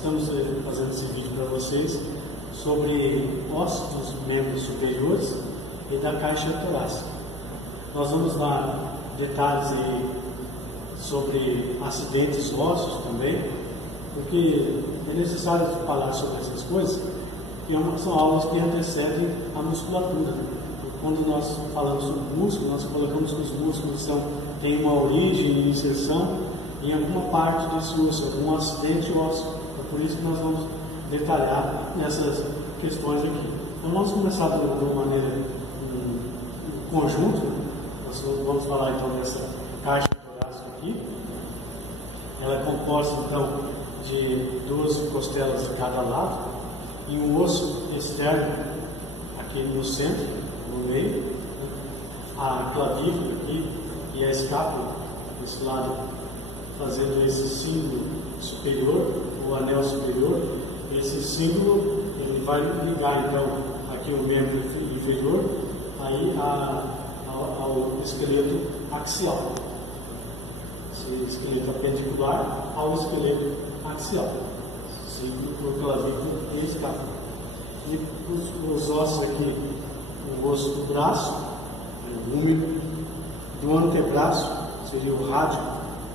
estamos fazendo esse vídeo para vocês sobre ossos dos membros superiores e da caixa torácica. Nós vamos dar detalhes aí sobre acidentes ósseos também, porque é necessário falar sobre essas coisas, porque são aulas que antecedem a musculatura. Quando nós falamos sobre músculo, nós colocamos que os músculos têm uma origem e inserção em alguma parte desse osso, algum acidente ósseo. É por isso que nós vamos detalhar essas questões aqui. Então vamos começar de uma maneira em conjunto. Nós vamos falar então dessa caixa torácica aqui. Ela é composta então de 12 costelas de cada lado e um osso externo aqui no centro, no meio, a clavícula aqui e a escápula desse lado, fazendo esse símbolo superior, o anel superior. Esse símbolo ele vai ligar então aqui o membro inferior aí ao esqueleto axial, esse esqueleto apendicular ao esqueleto axial, símbolo por clavícula e escápula. E os ossos aqui, o osso do braço, o úmico, do antebraço seria o rádio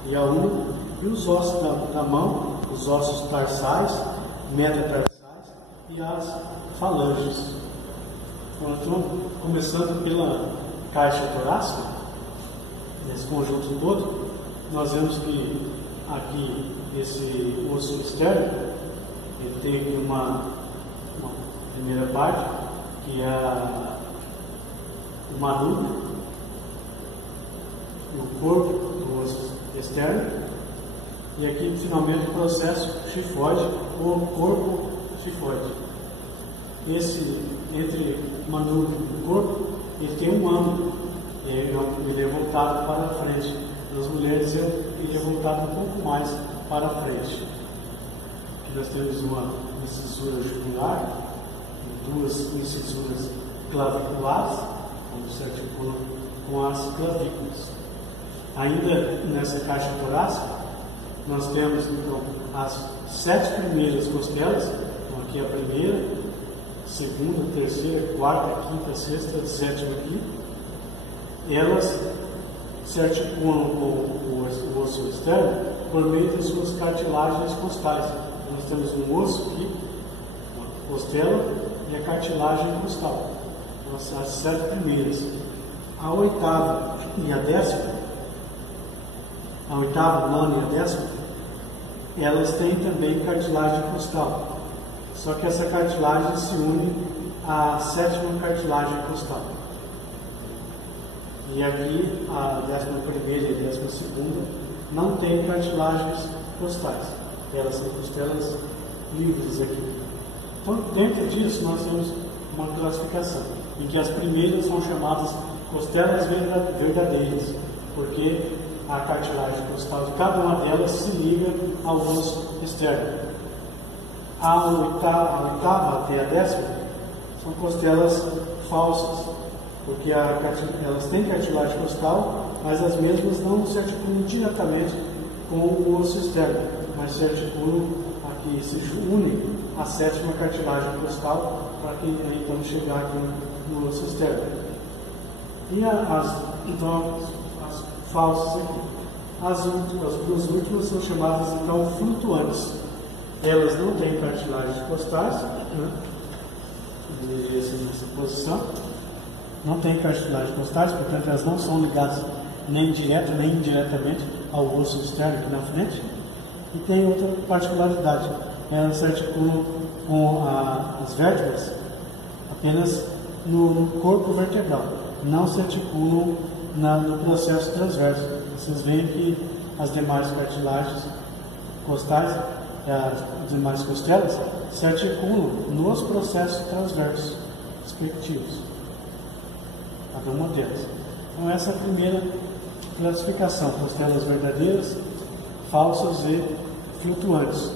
e a unha, e os ossos da mão, os ossos tarsais, metatarsais e as falanges. Então, começando pela caixa torácica, nesse conjunto todo, nós vemos que aqui esse osso externo ele tem aqui uma primeira parte que é o manudo, o corpo do osso externo, e aqui finalmente o processo chifoide ou corpo chifoide. Esse entre o manudo e o corpo ele tem um ângulo, ele é voltado para a frente. Nas mulheres ele é voltado um pouco mais para a frente. Aqui nós temos uma incisura jugular, duas incisuras claviculares, onde se articula com as clavículas. Ainda nessa caixa torácica, nós temos então as 7 primeiras costelas, então aqui a primeira, segunda, terceira, quarta, quinta, sexta, sétima aqui. Elas se articulam com o osso externo por meio das suas cartilagens costais. Nós temos um osso aqui, uma costela e a cartilagem costal. Então, são as 7 primeiras. A oitava e a décima, a oitava, nona e a décima, elas têm também cartilagem costal. Só que essa cartilagem se une à 7ª cartilagem costal. E aqui a 11ª e a 12ª não tem cartilagens costais. Elas são costelas livres aqui. Então, dentro disso, nós temos uma classificação, em que as primeiras são chamadas costelas verdadeiras, porque a cartilagem costal de cada uma delas se liga ao osso externo. A oitava até a décima são costelas falsas, porque elas têm cartilagem costal, mas as mesmas não se articulam diretamente com o osso externo, mas se articulam aqui, se unem à 7ª cartilagem costal para que então chegar aqui no osso externo. E então, as falsas aqui. As duas últimas são chamadas então flutuantes. Elas não têm cartilagens costais, nessa posição, não têm cartilagens costais, portanto elas não são ligadas nem direta nem indiretamente ao osso externo aqui na frente. E tem outra particularidade, elas se articulam com as vértebras apenas no corpo vertebral, não se articulam no processo transverso. Vocês veem que as demais cartilagens costais, as demais costelas, se articulam nos processos transversos respectivos, cada uma delas. Então essa é a primeira classificação: costelas verdadeiras, falsas e flutuantes.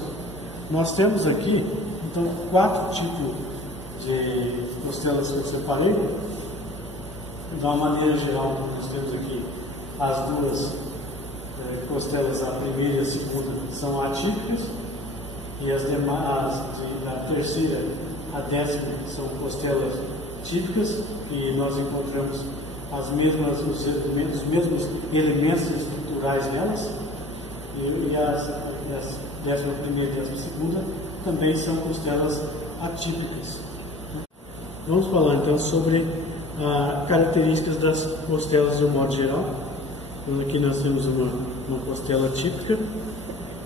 Nós temos aqui então 4 tipos de costelas que eu separei. De uma maneira geral, nós temos aqui as duas costelas, a primeira e a segunda, são atípicas. e as demais, da terceira à 10ª, são costelas típicas, e nós encontramos os mesmos elementos estruturais nelas, e as 11ª e 12ª também são costelas atípicas. Vamos falar então sobre características das costelas de um modo geral. Então, aqui nós temos uma costela típica.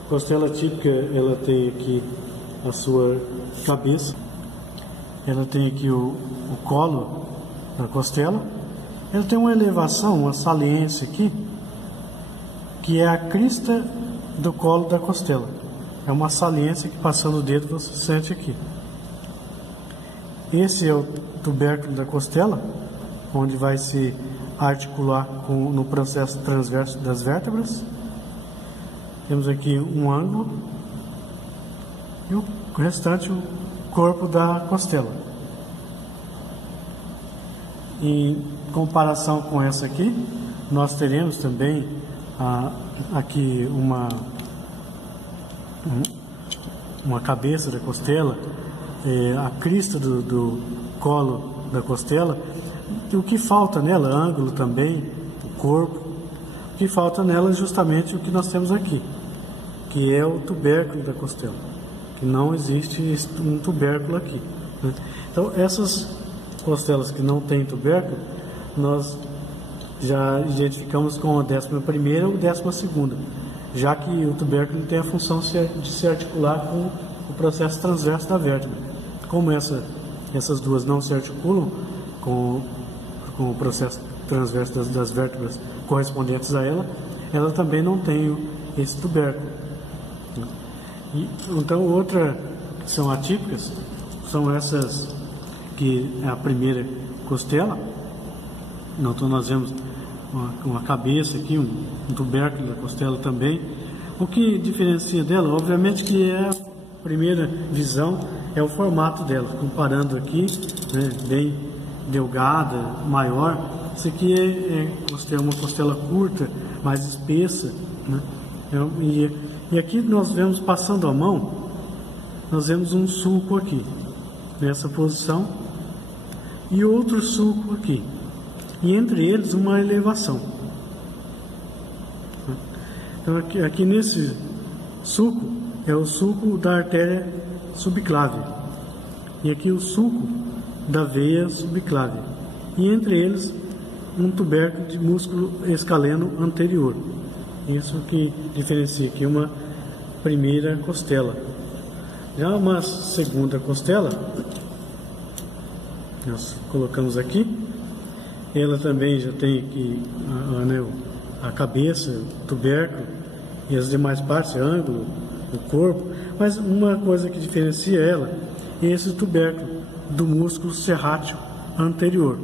A costela típica, ela tem aqui a sua cabeça, ela tem aqui o colo da costela, ela tem uma elevação, uma saliência aqui, que é a crista do colo da costela. É uma saliência que, passando o dedo, você sente aqui. Esse é o tubérculo da costela, onde vai se articular no processo transverso das vértebras. Temos aqui um ângulo e o restante, o corpo da costela. Em comparação com essa aqui, nós teremos também aqui uma cabeça da costela, a crista do colo da costela. E o que falta nela, ângulo também, o corpo, o que falta nela é justamente o que nós temos aqui, que é o tubérculo da costela, que não existe um tubérculo aqui, né? Então, essas costelas que não têm tubérculo, nós já identificamos com a 11ª ou 12ª, já que o tubérculo tem a função de se articular com o processo transverso da vértebra. Como essas duas não se articulam com o processo transverso das vértebras correspondentes a ela também não tem esse tubérculo. Então, outra que são atípicas são essas que é a primeira costela. Então, nós vemos uma cabeça aqui, um tubérculo da costela também. O que diferencia dela, obviamente, que é a primeira visão, é o formato dela, comparando aqui, né, bem delgada, maior. Isso aqui é uma costela curta, mais espessa, né? E aqui nós vemos, passando a mão, nós vemos um sulco aqui, nessa posição, e outro sulco aqui, e entre eles uma elevação. Então aqui nesse sulco é o sulco da artéria subclávia, e aqui o sulco da veia subclávia, e entre eles um tubérculo de músculo escaleno anterior. Isso que diferencia aqui uma primeira costela. Já uma segunda costela, nós colocamos aqui, ela também já tem aqui a cabeça, o tubérculo e as demais partes, ângulo, o corpo, mas uma coisa que diferencia ela é esse tubérculo do músculo serrátil anterior,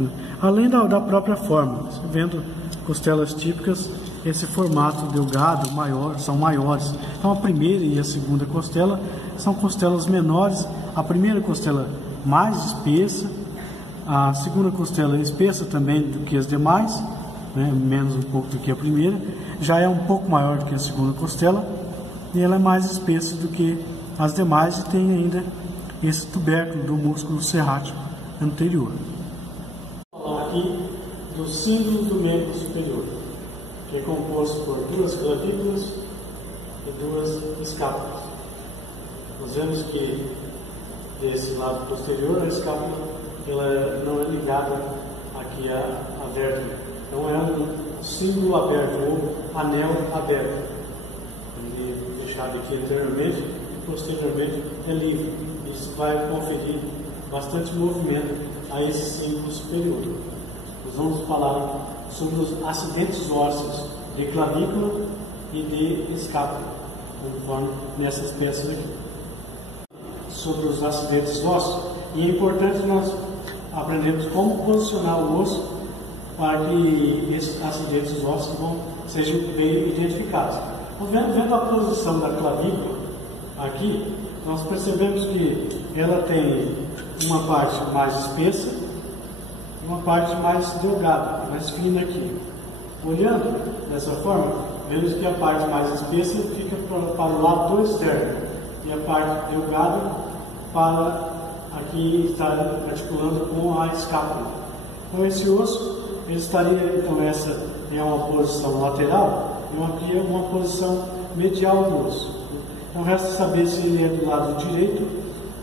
né? Além da própria forma, vendo costelas típicas, esse formato delgado, maior, são maiores. Então a primeira e a segunda costela são costelas menores, a primeira costela mais espessa, a segunda costela espessa também do que as demais, né? Menos um pouco do que a primeira, já é um pouco maior do que a segunda costela, e ela é mais espessa do que as demais e tem ainda esse tubérculo do músculo serrátil anterior. Vou falar aqui do símbolo do membro superior, que é composto por duas clavículas e duas escápulas. Nós vemos que desse lado posterior a escápula ela não é ligada aqui à vértebra, então é um símbolo aberto ou anel aberto. Ele é fechado aqui anteriormente e posteriormente é livre. Isso vai conferir bastante movimento a esse símbolo superior. Nós vamos falar sobre os acidentes ósseos de clavícula e de escápula, conforme nessas peças aqui. Sobre os acidentes ósseos, e é importante nós aprendermos como posicionar o osso para que esses acidentes ósseos sejam bem identificados. Então, vendo a posição da clavícula aqui, nós percebemos que ela tem uma parte mais espessa e uma parte mais delgada, mais fina aqui. Olhando dessa forma, vemos que a parte mais espessa fica para o lado do externo e a parte delgada para aqui estar articulando com a escápula. Então esse osso, ele estaria, então essa é uma posição lateral e aqui é uma posição medial do osso. Então resta saber se ele é do lado direito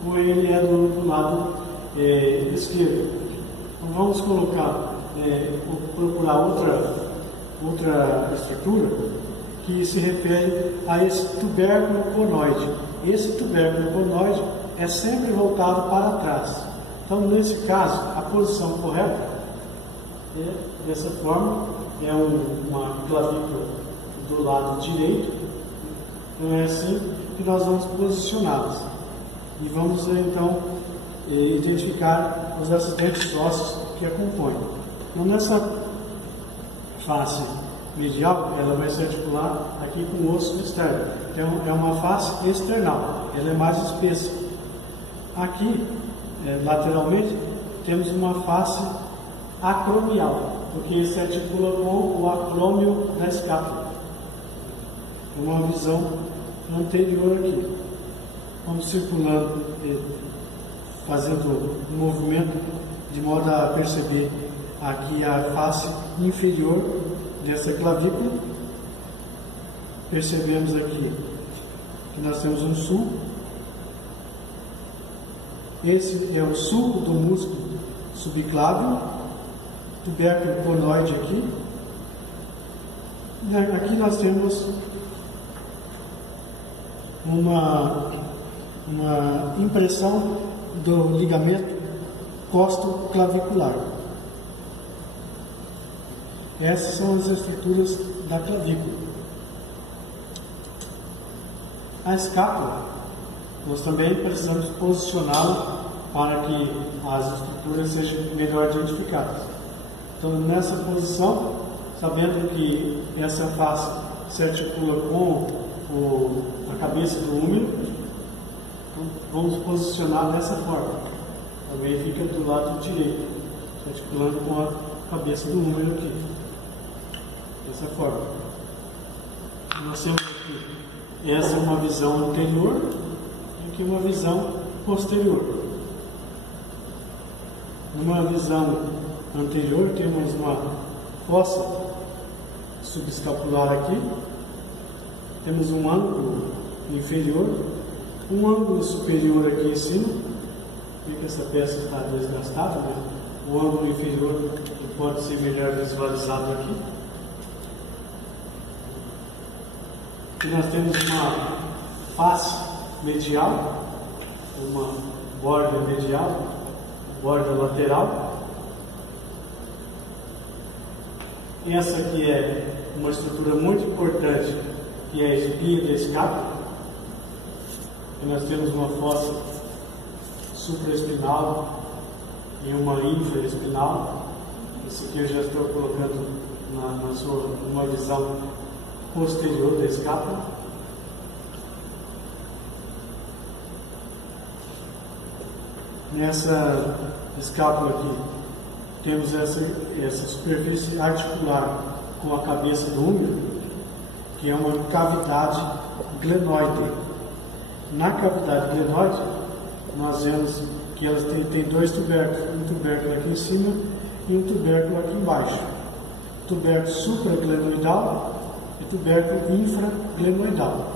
ou ele é do lado esquerdo. Então vamos colocar, procurar outra estrutura que se refere a esse tubérculo conoide. Esse tubérculo conoide é sempre voltado para trás. Então, nesse caso, a posição correta é dessa forma, é uma clavícula do lado direito. Então, é assim que nós vamos posicioná-las. E vamos, então, identificar os acidentes ósseos que a compõem. Então, nessa face medial, ela vai se articular aqui com o osso externo. Então, é uma face external, ela é mais espessa. Aqui, lateralmente, temos uma face acromial, porque se articula com o acrômio da escápula. Uma visão anterior aqui. Vamos circulando, fazendo um movimento de modo a perceber aqui a face inferior dessa clavícula. Percebemos aqui que nós temos um sulco. Esse é o sulco do músculo subclávio, tubérculo conoide aqui. E aqui nós temos uma impressão do ligamento costoclavicular. Essas são as estruturas da clavícula. A escápula, nós também precisamos posicioná-la para que as estruturas sejam melhor identificadas. Então, nessa posição, sabendo que essa face se articula com a cabeça do húmero, então vamos posicionar dessa forma. Também fica do lado direito, se articulando com a cabeça do húmero aqui. Dessa forma. Nós temos aqui, essa é uma visão anterior e aqui uma visão posterior. Numa visão anterior temos uma fossa subescapular aqui, temos um ângulo inferior, um ângulo superior aqui em cima, que essa peça está desgastada, né? O ângulo inferior pode ser melhor visualizado aqui. E nós temos uma face medial, uma borda medial, borda lateral. Essa aqui é uma estrutura muito importante, que é a espinha da escápula. E nós temos uma fossa supraespinal e uma infraespinal. Isso aqui eu já estou colocando numa visão posterior da escápula. Nessa escápula aqui temos essa superfície articular com a cabeça do húmero, que é uma cavidade glenoide. Na cavidade glenoide nós vemos que elas têm dois tubérculos, um tubérculo aqui em cima e um tubérculo aqui embaixo. Tubérculo supraglenoidal e tubérculo infraglenoidal.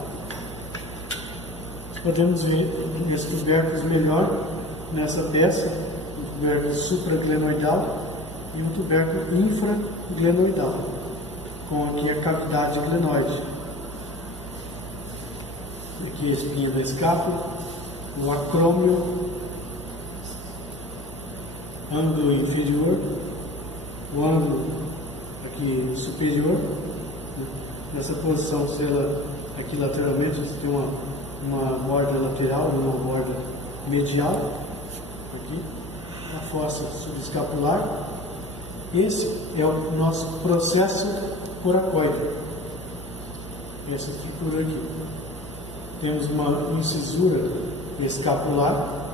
Podemos ver esses tubérculos melhor nessa peça, um tubérculo supraglenoidal e um tubérculo infraglenoidal, com aqui a cavidade glenoide. Aqui a espinha da escápula, o acrômio, ângulo inferior, o ângulo aqui superior. Nessa posição, se ela aqui lateralmente, você tem uma borda lateral e uma borda medial. Aqui, a fossa subescapular. Esse é o nosso processo coracoide. Essa estrutura aqui. Temos uma incisura escapular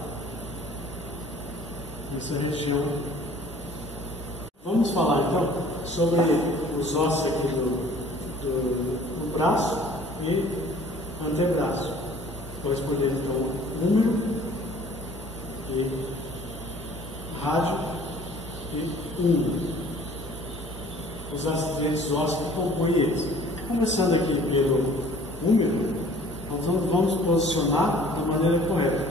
nessa região. Vamos falar então sobre os ossos aqui do braço e antebraço. correspondendo então úmero e rádio e úmero, os acidentes ósseos que compõem eles. Começando aqui pelo úmero, nós vamos posicionar da maneira correta.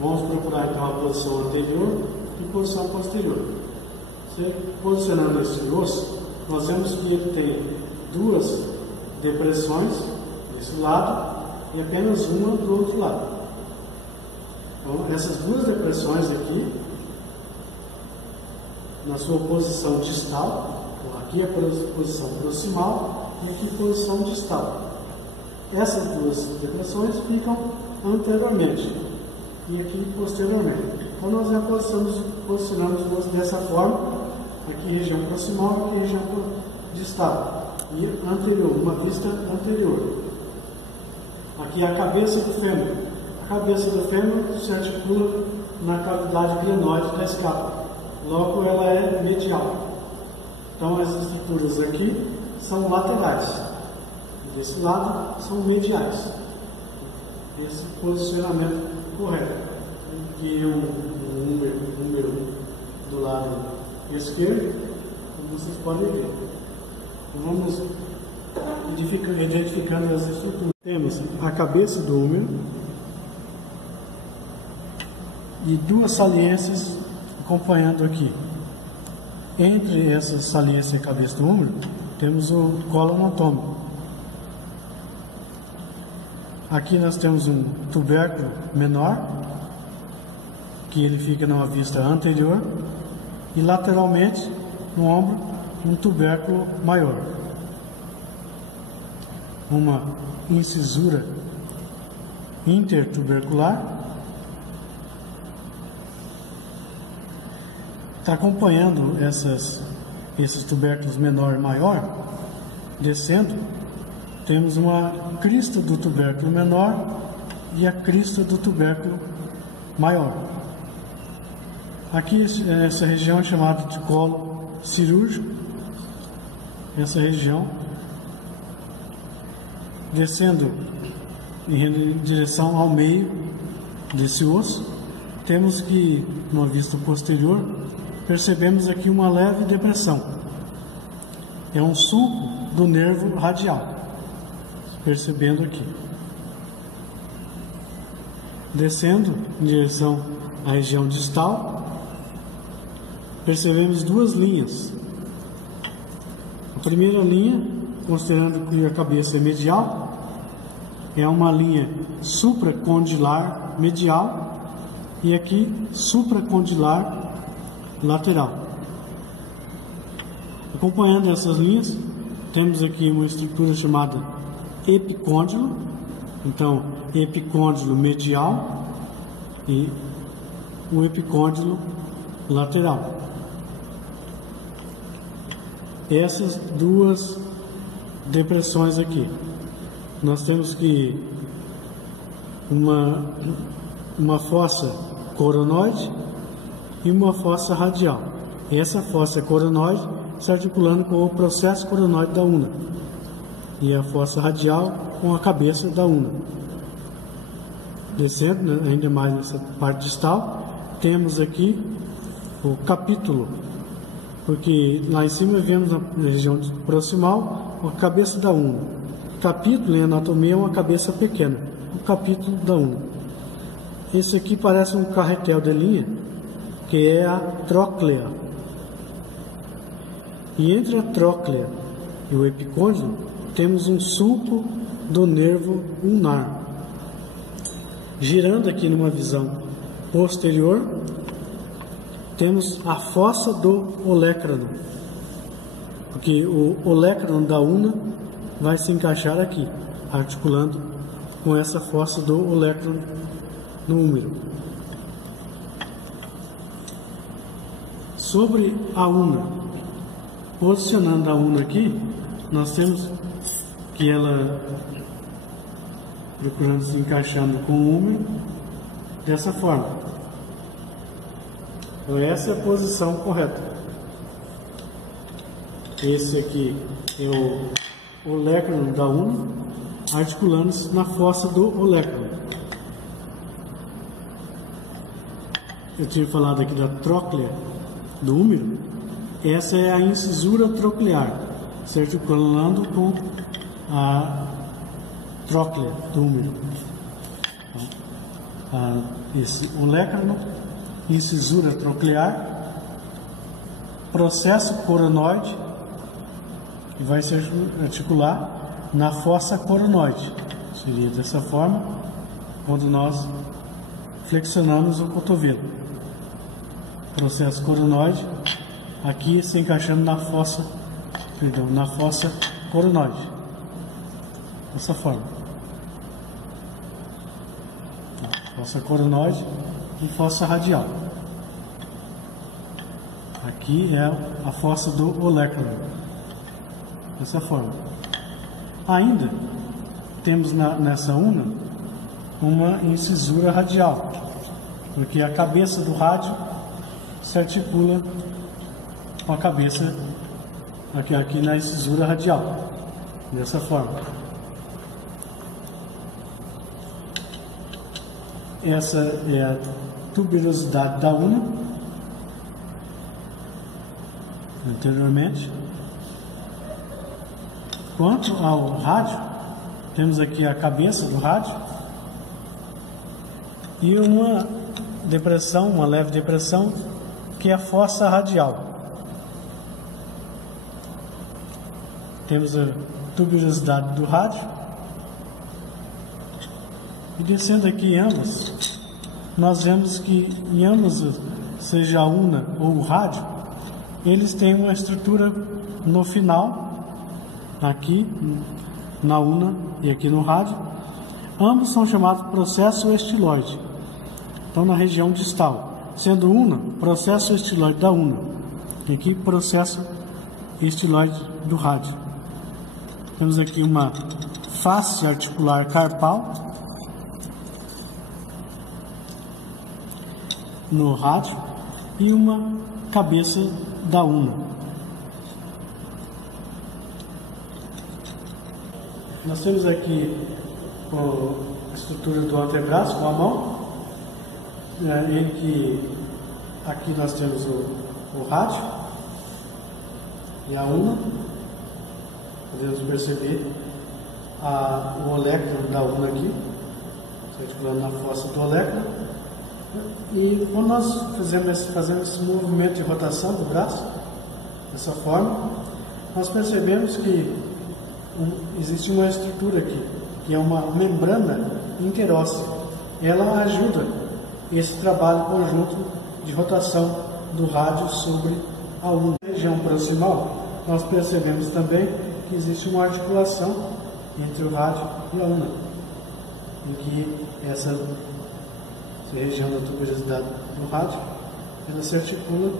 Vamos procurar então a posição anterior e posição posterior. Você, posicionando esse osso, nós vemos que ele tem duas depressões desse lado e apenas uma do outro lado. Então, essas duas depressões aqui, na sua posição distal, aqui é a posição proximal e aqui a posição distal. Essas duas depressões ficam anteriormente e aqui posteriormente. Então nós já posicionamos dessa forma, aqui região proximal e região distal e anterior, uma vista anterior. Aqui a cabeça do fêmur. A cabeça do fêmur se articula na cavidade glenoide da escápula, logo ela é medial. Então as estruturas aqui são laterais e desse lado são mediais. Esse posicionamento correto. Aqui um número do lado esquerdo, como vocês podem ver. Então, vamos identificando as estruturas. Temos a cabeça do húmero e duas saliências acompanhando aqui. Entre essas saliências e a cabeça do húmero, temos o colo anatômico. Aqui nós temos um tubérculo menor, que ele fica numa vista anterior, e lateralmente, no ombro, um tubérculo maior. Uma incisura intertubercular. Está acompanhando esses tubérculos menor e maior, descendo, temos uma crista do tubérculo menor e a crista do tubérculo maior. Aqui essa região é chamada de colo cirúrgico. Essa região, descendo em direção ao meio desse osso, temos que, numa vista posterior, percebemos aqui uma leve depressão. É um sulco do nervo radial, percebendo aqui. Descendo em direção à região distal, percebemos duas linhas. A primeira linha, considerando que a cabeça é medial, é uma linha supracondilar medial e aqui supracondilar lateral. Acompanhando essas linhas, temos aqui uma estrutura chamada epicôndilo. Então, epicôndilo medial e o epicôndilo lateral. Essas duas depressões aqui, nós temos que uma fossa coronoide e uma fossa radial. Essa fossa coronoide se articulando com o processo coronoide da una e a fossa radial com a cabeça da una. Descendo, né, ainda mais nessa parte distal, temos aqui o capítulo, porque lá em cima vemos na região proximal a cabeça da una. O capítulo em anatomia é uma cabeça pequena, o capítulo da una. Esse aqui parece um carretel de linha, que é a tróclea. E entre a tróclea e o epicôndilo temos um sulco do nervo ulnar. Girando aqui numa visão posterior, temos a fossa do olecrano, porque o olecrano da una vai se encaixar aqui, articulando com essa fossa do olecrano no úmero. Sobre a una, posicionando a una aqui, nós temos que ela procurando se encaixando com o úmero dessa forma. Então essa é a posição correta. Esse aqui é o olecrano da una, articulando-se na fossa do olecrano. eu tinha falado aqui da tróclea do húmero. Essa é a incisura troclear, se articulando com a tróclea do húmero. Esse olecrano, incisura troclear, processo coronoide, que vai se articular na fossa coronoide. Seria dessa forma, quando nós flexionamos o cotovelo. Processo coronoide, aqui se encaixando na fossa coronoide. Dessa forma. Fossa coronoide e fossa radial. Aqui é a fossa do olecrano. Dessa forma. Ainda temos nessa una uma incisura radial, porque a cabeça do rádio se articula com a cabeça aqui na incisura radial. Dessa forma. Essa é a tuberosidade da una, anteriormente. Quanto ao rádio, temos aqui a cabeça do rádio e uma depressão, uma leve depressão, que é a fossa radial. Temos a tuberosidade do rádio. E descendo aqui em ambas, nós vemos que em ambas, seja a una ou o rádio, eles têm uma estrutura no final, aqui na una e aqui no rádio. Ambos são chamados processo estiloide. Então, na região distal, sendo una, processo estiloide da una, e aqui processo estiloide do rádio. Temos aqui uma face articular carpal no rádio e uma cabeça da una. Nós temos aqui a estrutura do antebraço com a mão, em que aqui nós temos o rádio e a una. Podemos perceber o olecrano da una aqui, se articulando na fossa do olecrano. E quando nós fazemos esse movimento de rotação do braço, dessa forma, nós percebemos que existe uma estrutura aqui, que é uma membrana interóssea. Ela ajuda esse trabalho conjunto de rotação do rádio sobre a una. Na região proximal, nós percebemos também que existe uma articulação entre o rádio e a una, em que essa região da tuberosidade do rádio, ela se articula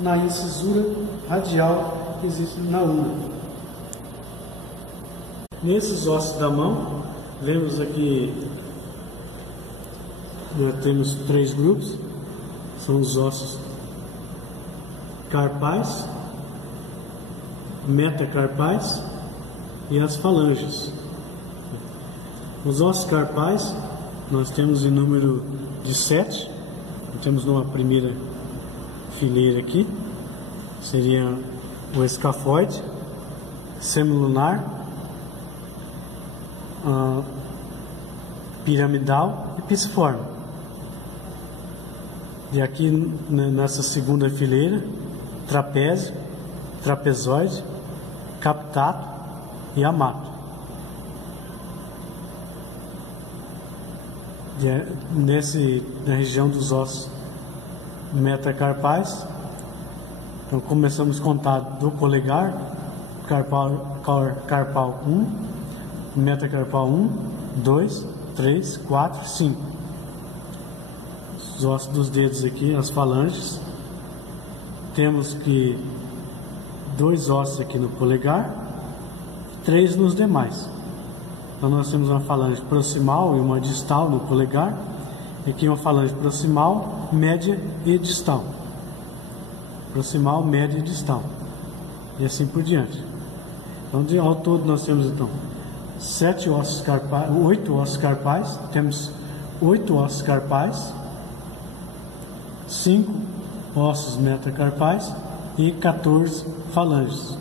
na incisura radial que existe na una. Nesses ossos da mão, vemos aqui, temos 3 grupos, são os ossos carpais, metacarpais e as falanges. Os ossos carpais nós temos em número de 7, temos numa primeira fileira aqui, seria o escafoide, semilunar, piramidal e pisiforme. E aqui nessa segunda fileira, trapézio, trapezoide, captato e amato. Na região dos ossos metacarpais, então começamos a contar do polegar, carpal 1, metacarpal 1, 2, 3, 4, 5. Os ossos dos dedos aqui, as falanges. Temos que 2 ossos aqui no polegar, 3 nos demais. Então nós temos uma falange proximal e uma distal no polegar. Aqui uma falange proximal, média e distal. Proximal, média e distal. E assim por diante. Então, ao todo nós temos então 8 ossos carpais. Temos 8 ossos carpais. 5 ossos metacarpais e 14 falanges.